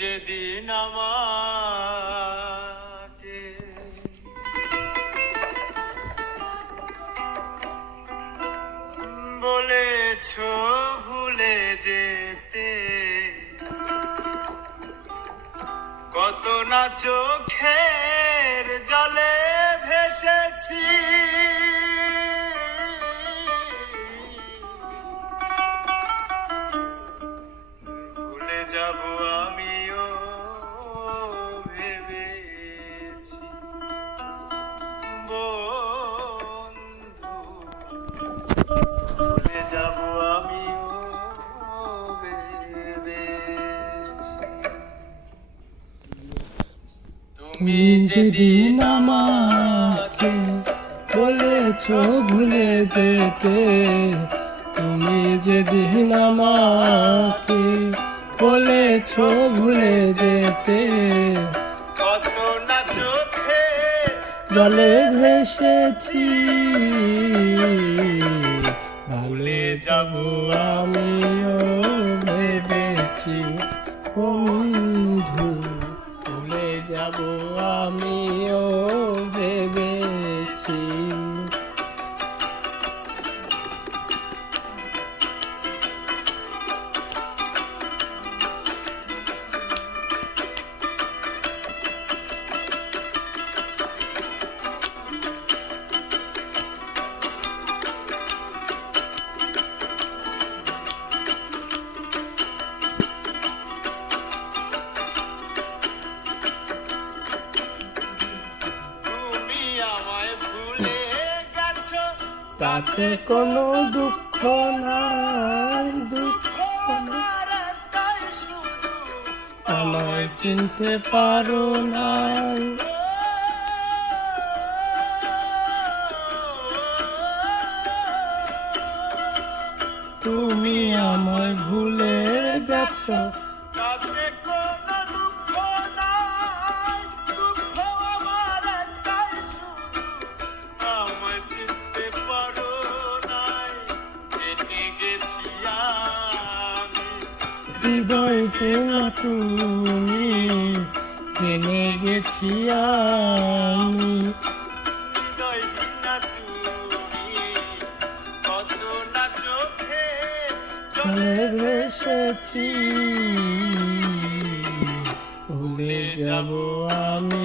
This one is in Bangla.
যেদিন আমাকে বলেছ ভুলে যেতে কত না চোখের জলে ভেসেছি। ভুলে যাব আমিও তুমি যেদিন আমাকে বলেছ ভুলে যেতে, তুমি যেদিন আমাকে বলেছ ভুলে যেতে জলে ভেসেছি, ভুলে যাব তাতে কোনো দুঃখ নাই দুঃখ আমায় চিনতে পারো নাই। তুমি আমায় ভুলে গেছো। হৃদয় চেনা তুমি জেনে গেছি আমি। এসেছি ভুলে যাব আমি।